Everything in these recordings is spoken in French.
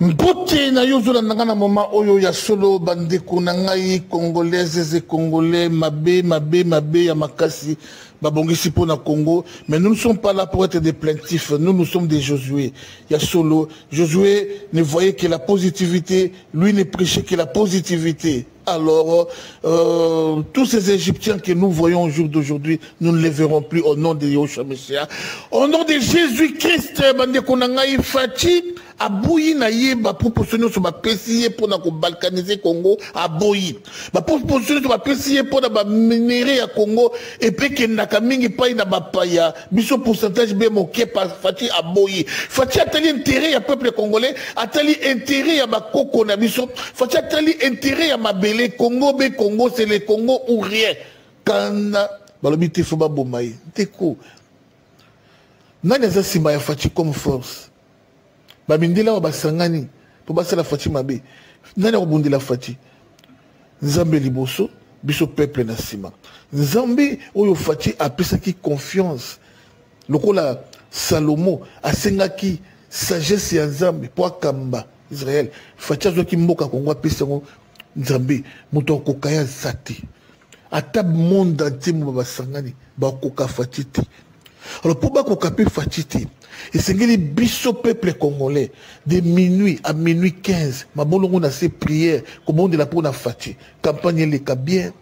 Mbote na yozola nangana mama oyo ya solo bandeko nangai congolaises et congolais mabe ya makasi babongisi pour na Congo, mais nous ne sommes pas là pour être des plaintifs, nous sommes des Josué. Il y a solo Josué ne voyait que la positivité, lui ne prêchait que la positivité. Alors, tous ces Égyptiens que nous voyons au jour d'aujourd'hui, nous ne les verrons plus au nom de Yahushua Messia. Au nom de Jésus-Christ, bandeko nangai Fati, aboyi na ye ba proposition sur ba pesier pour na ko balkaniser Congo, aboyi. Ba proposition sur ba pesier pour na ba minerai ya Congo et puis que naka mingi pa na ba paya, biso pourcentage be moké par Fati aboyi. Fati atali intérêt ya peuple congolais, atali intérêt ya ba koko na biso, Fati atali intérêt ya mabele Congo be Congo, c'est le Congo ou rien. Quand balobi te foba bomai, teko. Nani za simba ya Fati comme force. Babindela wa basangani pour basala Fati mabe. Nani obundela Fati. Nzambe liboso biso peuple na sima. Nzambe oyo Fati apesaki confiance. Lokola Salomo asengaki sagesse ya Nzambe po akamba Israël. Fati azoki mboka Kongo apesa ngo Nzambe muto kokaya zati. Ata monde entier mo basangani ba koka Fati te. Alors pour ba koka pe Fati te. Et c'est que les biso peuple congolais, de minuit à minuit 15, ma bolongo na ses prières, comme on de la pour na Fati, campagne les bien,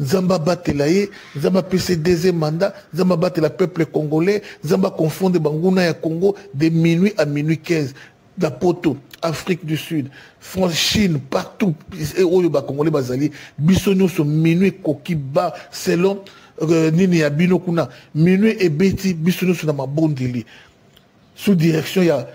Zamba batte la ye, Zamba pc deuxième mandat, Zamba batte la peuple congolais, Zamba confondre Bangouna ya Congo, de minuit à minuit 15, Dapoto, Afrique du Sud, France, Chine, partout, et Oyoba Congolais Bazali, biso nyonso minuit koki ba, selon Nini ya bino kuna, minuit et beti, biso nyonso na mabondeli. Sous direction, il y a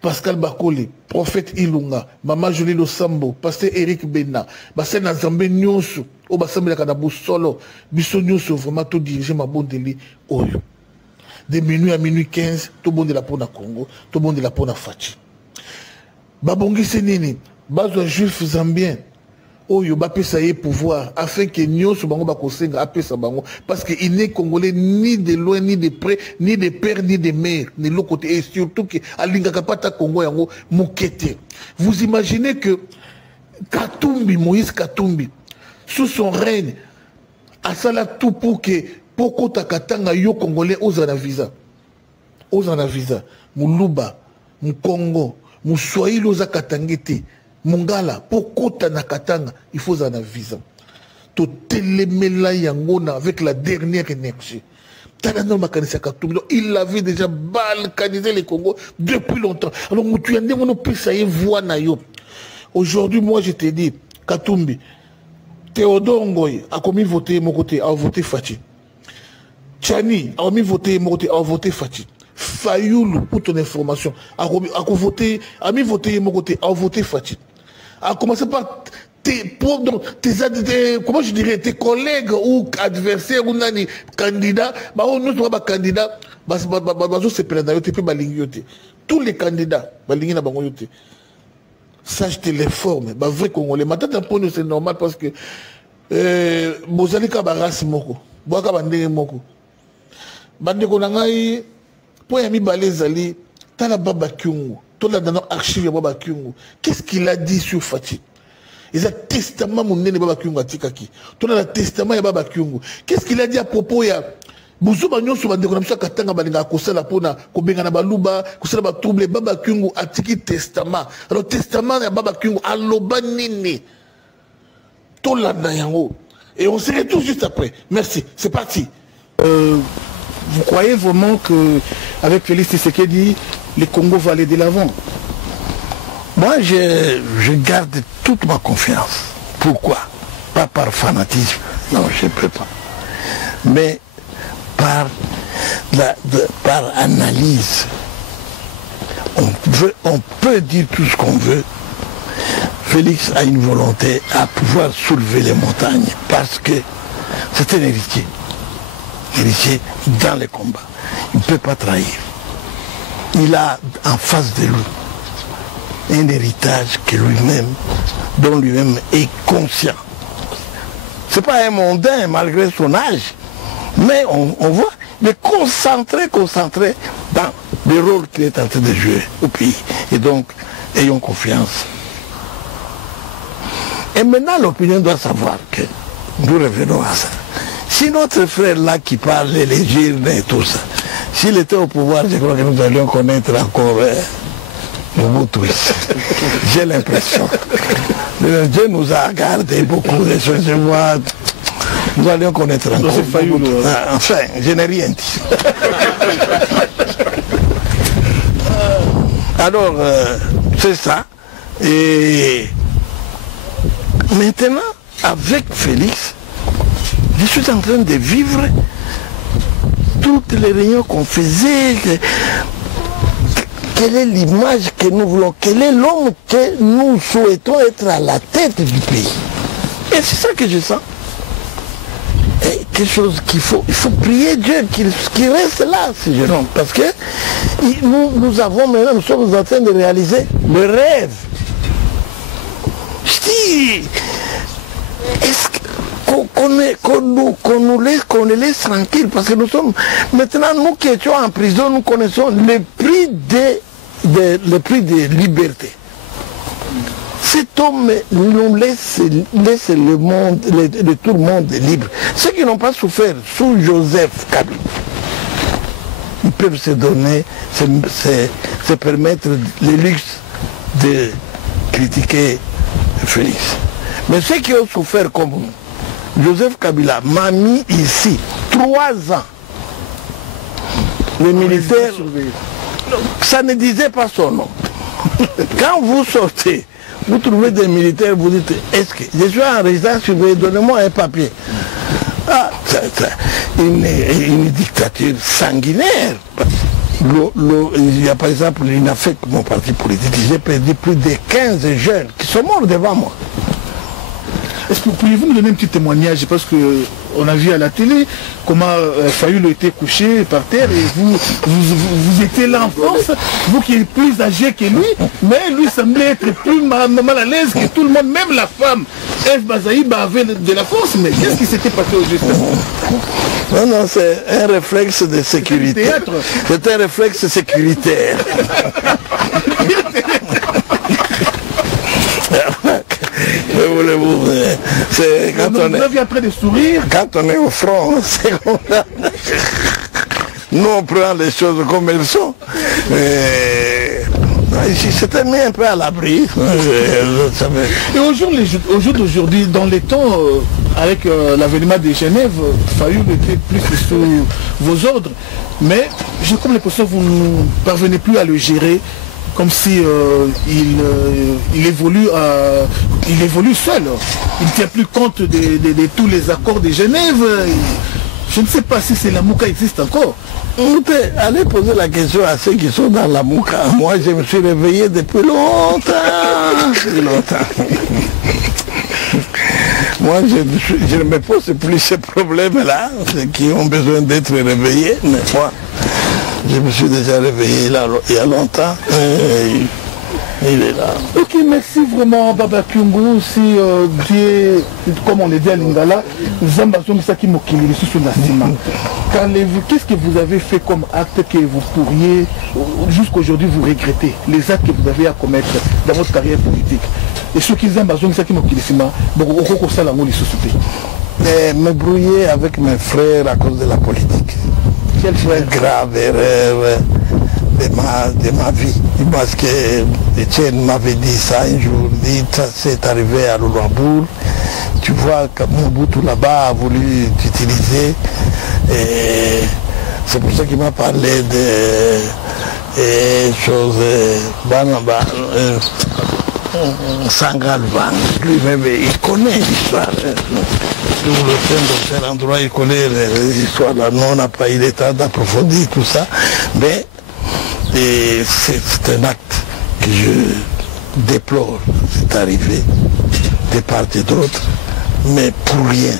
Pascal Bakole, prophète Ilunga, Maman Jolie Losambo, pasteur Eric Bena, Bassin Nazambe Nyonso, au Bassin de la Kadabou Solo, Bissot Nyonso, vraiment tout dirigé, ma bonne délit, Oyo. De minuit à minuit 15, tout le monde est là pour na Congo, tout le monde est là pour na Fati. Babongi Senini, Bazo Juif Zambien, Oyo, Bapé Saye pouvoir, afin que Nyonso Bango Bakosenga, Apé Sabango, parce qu'il n'est Congolais ni de loin, ni de près, ni de père, ni de mère, ni de l'autre côté, et surtout que Alinga Kapata Congo Yango Moukete. Vous imaginez que Katumbi, Moïse Katumbi, sous son règne, a sala tout pour que Poko Takatanga yo Congolais osent la visa. Osent la visa. Moulouba, Moukongo, Moussoaïl osa Katangete. Mongala, Pokota Nakatanga, il faut un visa. Tout télémela yangona avec la dernière énergie. Il avait déjà balkanisé les Congo depuis longtemps. Alors, aujourd'hui, moi, je te dis, Katumbi, Théodore Ngoy a commis voter mon côté, a voté Fati. Tchani a commis voter mon côté, a voté Fati. Fayoulou, pour ton information, a voté, a mis voter mon côté, a voté Fati. A commencé par tes comment je dirais, tes collègues ou adversaires ou nani candidats, bah on nous pas candidat, bah c'est plein tu peux balingoter. Tous les candidats, balingina bangoyote. Ça je te l'informe, bah vrai Congolais. Maintenant pour nous c'est normal parce que bozali ka baras moko, boaka bandenge moko. Bande ko nangai po ya mibale zali tala baba kyungu. Dans l'archive Baba Kyungu, qu'est-ce qu'il a dit sur Fati? Il a testament mon nene Baba Kyungu atikaki. Dans le testament ya Baba Kyungu, qu'est-ce qu'il a dit à propos ya Bouzouba nyonso bande konamsa katanga balinga kosala pona kobenga na baluba kosala ba trouble Baba Kyungu atiki testament. Alors testament ya Baba Kyungu aloba nini? Tolanda yango. Et on se retrouve juste après. Merci, c'est parti. Vous croyez vraiment que avec Félix Tshisekedi, le Congo va aller de l'avant? Moi, je garde toute ma confiance. Pourquoi? Pas par fanatisme, non, je ne peux pas. Mais par analyse. On peut dire tout ce qu'on veut. Félix a une volonté à pouvoir soulever les montagnes parce que c'est un héritier. Héritier dans les combats. Il ne peut pas trahir. Il a en face de lui un héritage que lui-même, dont lui-même est conscient. Ce n'est pas un mondain malgré son âge, mais on voit, il est concentré dans le rôle qu'il est en train de jouer au pays. Et donc, ayons confiance. Et maintenant, l'opinion doit savoir que nous revenons à ça. Si notre frère là qui parle, les Girnes et tout ça, s'il était au pouvoir, je crois que nous allions connaître encore Mobutu. J'ai l'impression. Dieu nous a gardé beaucoup de choses. Je vois, nous allions connaître encore. Enfin, je n'ai rien dit. Alors, c'est ça. Et maintenant, avec Félix, je suis en train de vivre toutes les réunions qu'on faisait. Quelle est l'image que nous voulons? Quel est l'homme que nous souhaitons être à la tête du pays? Et c'est ça que je sens. Et quelque chose il faut prier Dieu qu'il reste là, ce jeune homme. Parce que nous avons maintenant, nous sommes en train de réaliser le rêve. Je dis, est-ce qu'on les laisse tranquilles, parce que nous sommes, maintenant nous qui étions en prison, nous connaissons le prix de liberté. Cet homme nous laisse le monde, tout le monde libre. Ceux qui n'ont pas souffert sous Joseph Kabila, ils peuvent se donner, se permettre le luxe de critiquer Félix. Mais ceux qui ont souffert comme Joseph Kabila m'a mis ici 3 ans. Les militaires, ça ne disait pas son nom. Quand vous sortez, vous trouvez des militaires, vous dites, est-ce que je suis en résidence surveillée, donnez-moi un papier. Ah, une dictature sanguinaire. Il y a par exemple, il n'a fait que mon parti politique, j'ai perdu plus de 15 jeunes qui sont morts devant moi. Est-ce que pourriez-vous nous donner un petit témoignage? Parce qu'on a vu à la télé comment Fayulu était couché par terre et vous étiez là en force, vous qui êtes plus âgé que lui, mais lui semblait être plus mal à l'aise que tout le monde, même la femme. Eve Bazaïba avait de la force, mais qu'est-ce qui s'était passé au juste? Non, c'est un réflexe de sécurité. C'est un réflexe sécuritaire. C'est quand on est en train de sourire. Quand on est au front, c'est comme ça. Nous on prend les choses comme elles sont. C'était mis un peu à l'abri. Et au jour d'aujourd'hui, dans les temps, avec l'avènement de Genève, Fayulu était plus sous vos ordres. Mais j'ai comme l'impression que vous ne parvenez plus à le gérer. Comme si il évolue seul. Il ne tient plus compte de tous les accords de Genève. Je ne sais pas si c'est la Mouka existe encore. Allez poser la question à ceux qui sont dans la Mouka. Moi, je me suis réveillé depuis longtemps. Moi, je ne me pose plus ces problèmes-là, ceux qui ont besoin d'être réveillés. Mais moi, je me suis déjà réveillé là, il y a longtemps. Il est là. Ok, merci vraiment Baba Kyungu. Si Dieu, comme on le dit à Lingala, qu'est-ce que vous avez fait comme acte que vous pourriez jusqu'aujourd'hui vous regretter, les actes que vous avez à commettre dans votre carrière politique? Et ceux qui me brouiller avec mes frères à cause de la politique. Quelle grave erreur de ma vie. Parce que Etienne m'avait dit ça un jour, dit ça c'est arrivé à Lulambourg. Tu vois que Mobutu là-bas a voulu t'utiliser. C'est pour ça qu'il m'a parlé de choses Sangalvan. Lui-même, il connaît l'histoire. Le endroit, il connaît l'histoire. Nous, on n'a pas eu le temps d'approfondir tout ça. Mais c'est un acte que je déplore. C'est arrivé de part et d'autre. Mais pour rien.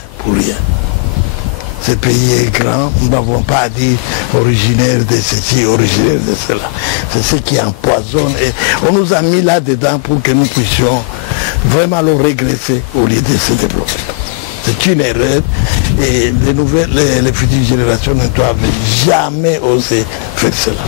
Ce pays est grand, nous n'avons pas dit originaire de ceci, originaire de cela. C'est ce qui empoisonne. Et on nous a mis là-dedans pour que nous puissions vraiment le régresser au lieu de se développer. C'est une erreur et les futures générations ne doivent jamais oser faire cela.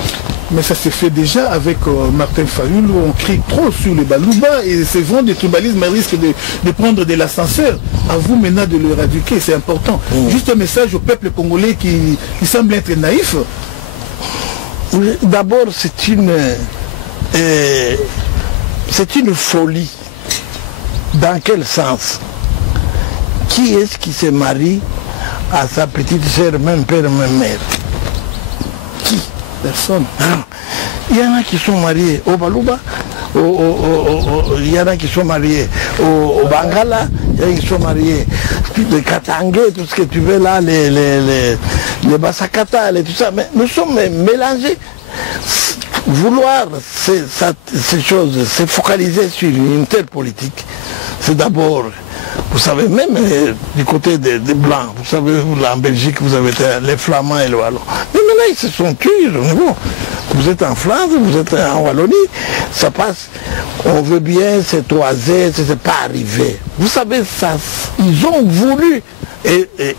Mais ça se fait déjà avec Martin Fayulu, où on crie trop sur les Balouba et c'est vraiment des tribalismes risque de prendre de l'ascenseur. À vous maintenant de le éradiquer, c'est important. Juste un message au peuple congolais qui semble être naïf. D'abord, c'est une folie. Dans quel sens? Qui est-ce qui se marie à sa petite sœur, même père, même mère? Qui? Personne. Il y en a qui sont mariés au Balouba, il y en a qui sont mariés au Bangala, il y en a qui sont mariés les Katangé, tout ce que tu veux là, les Basakata, tout ça. Mais nous sommes mélangés. Vouloir ces choses, se focaliser sur une telle politique, c'est d'abord, vous savez, même du côté des Blancs, vous savez, en Belgique, vous avez les Flamands et le Wallon. Mais maintenant, ils se sont tués. Bon, vous êtes en Flandre, vous êtes en Wallonie, ça passe. On veut bien se toiser, ce n'est pas arrivé. Vous savez, ça, ils ont voulu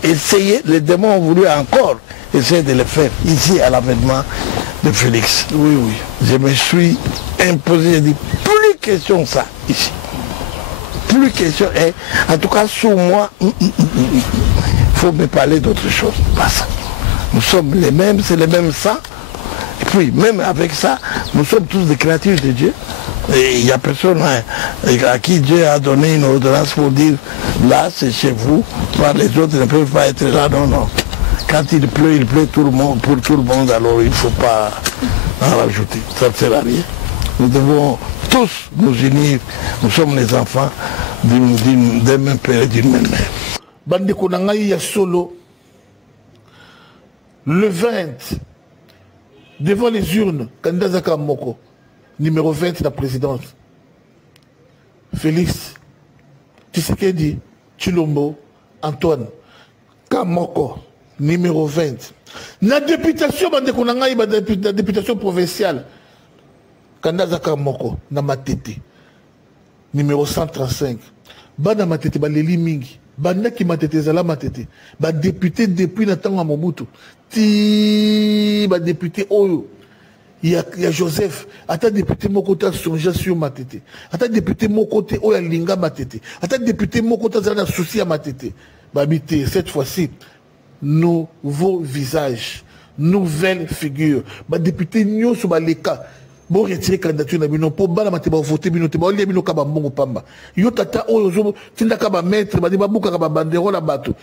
essayer, les démons ont voulu encore essayer de le faire ici à l'avènement de Félix. Oui, oui. Je me suis imposé, j'ai dit, plus question ça ici. Plus question. Et en tout cas, sous moi, il faut me parler d'autre chose. Pas ça. Nous sommes les mêmes, c'est les mêmes sang. Et puis, même avec ça, nous sommes tous des créatures de Dieu. Et il n'y a personne à qui Dieu a donné une ordonnance pour dire, là, c'est chez vous, par les autres ne peuvent pas être là. Non, non. Quand il pleut tout le monde, pour tout le monde, alors il ne faut pas en rajouter. Ça ne sert à rien. Nous devons tous nous unir. Nous sommes les enfants d'un même père et d'une même mère. Bande Konangaï ya solo, le 20, devant les urnes, candidat Zaka Moko, numéro 20 de la présidence. Félix, Tshisekedi, Tshilombo, Antoine, Kamoko, numéro 20. La députation, bande Konangaï, la députation provinciale, candidat Zaka Moko, na Matete, numéro 135. Bana Matete, Baleli Mingi. Banda qui Matete, Zala Matete. Ba député depuis le temps à Mobutu. Ba député Oyo. Il y a Joseph. Ata député Mokota Sonja sur Matete. Ata député Mokote Oya Linga Matete. Ata député Mokota Zala Souci à Matete. Ba habité cette fois-ci. Nouveau visage. Nouvelle figure. Ba député Nyo sur Baleka. Bon retirer candidature na bino po bala mate ba voter bino te ba oli bino ka ba mbongo pamba yo tata oyo zo tinda ka ba maître ba di ba buka ka ba bandero la bato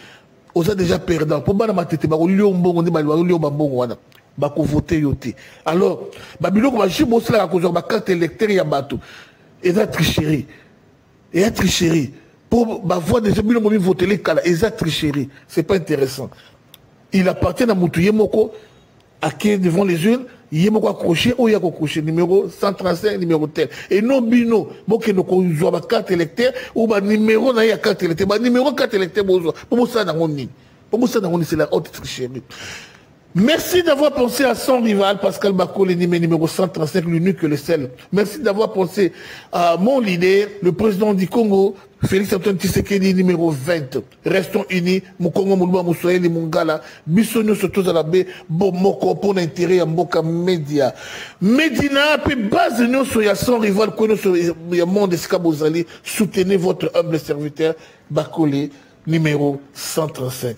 oza déjà perdant po bala mate te ba oli mbongo ndi ba oli ba mbongo wana ba ko voter yo te alors ba bino ko ba jibo sala ko zo ba carte électeur ya bato eza tricherie pour ba voix déjà bino mo voter les kala eza tricherie c'est pas intéressant. Il appartient à Moutouye Moko à qui devant les urnes il y a beaucoup accroché ou il y a accroché numéro 135 numéro tel et non bino boke no ko zo ba carte électeur ou ba numéro na ya carte électeur ba numéro carte électeur bozo pour ça na ngoni c'est la haute tricherie. Merci d'avoir pensé à son rival Pascal Bakole numéro 135 l'unique que le seul. Merci d'avoir pensé à mon leader le président du Congo Félix Antoine Tshisekedi numéro 20. Restons unis, Mukongo Moulba Moussoeli Mungala, Bissonio Sotoza Labe, Bomoko pour l'intérêt à Mboka Media. Medina, puis base nous sur son rival, que nous sur le monde Escabozali, soutenez votre humble serviteur Bakole numéro 135.